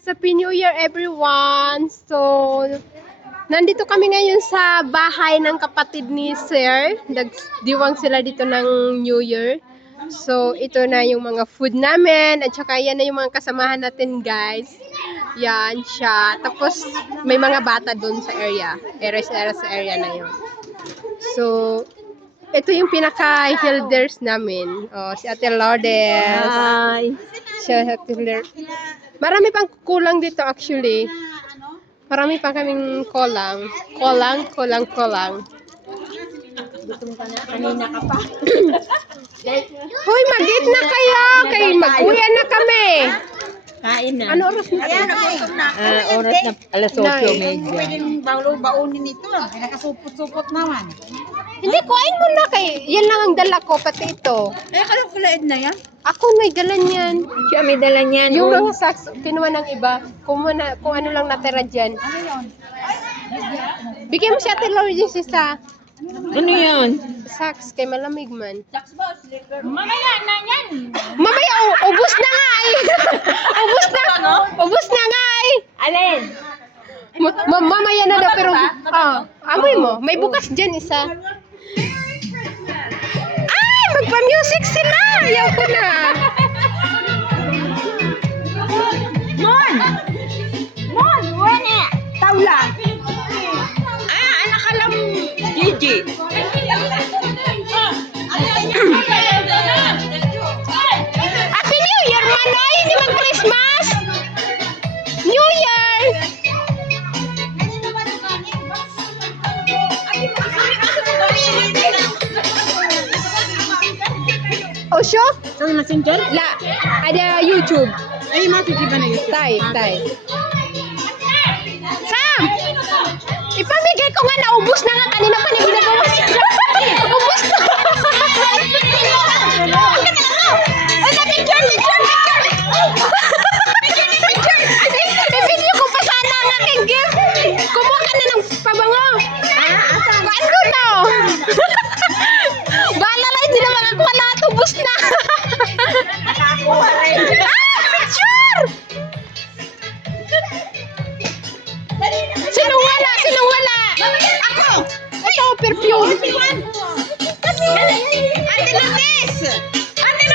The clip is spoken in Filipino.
Happy New Year everyone! So, nandito kami ngayon sa bahay ng kapatid ni Sir. Nagdiwang sila dito ng New Year. So, ito na yung mga food namin. At saka yan na yung mga kasamahan natin guys. Yan siya. Tapos, may mga bata dun sa area. Sa area na yun. So, ito yung pinaka-hilders namin. Oh, si Ate Lourdes. Hi! Siya, Ate Lourdes. Marami pang kulang dito actually. Marami pa kaming kulang. Kulang. Gutom ka na? Kanina ka pa. Hoy, mag-eat na kayo! Kay mag-uwi na kami! Kain na. Ano oras na? Ayan, nagutom na. Oras na alas 8:30. Pwedeng baunin ito. Nakasupot-supot naman. Hindi, kuhain mo na kay. Yan lang ang dala ko, pati ito. Eh, kalkulaid na yan. Ako may dala niyan. Siya may dala niyan. Yung mga sacks, kinuha ng iba. Kung ano lang natira dyan. Ano yun? Bigyan mo si Ate Lourdes isa. Ano yan? Sacks, kay malamig man. Mamaya na yan. Mamaya, ubus na nga eh. Ubus na nga eh. Alin? Mamaya na daw pero amoy mo, may bukas dyan isa. Ay, magpa-music sila. Ayaw ko na. Mon, wala. Tawla. Anak alam Gigi. Happy New Year, Manoy! Hindi mag-Christmas! New Year! Osho? Sa messenger? La, ada YouTube. Ay, masiki ba na yun? Type. Sam! Ipamigay ko nga, naubos na nga. Kanina pa na ginagawa siya. Ubus na! Ay, na-picture! I-video ko pa sana ang aking gift. Kumuha ka na ng pabango. Kuhaan ko to. Bahala lang, hindi na makakuha lahat. Ubus na. Picture! Sinong wala? Ako! Ito, perfume. Ate Lourdes! Ay!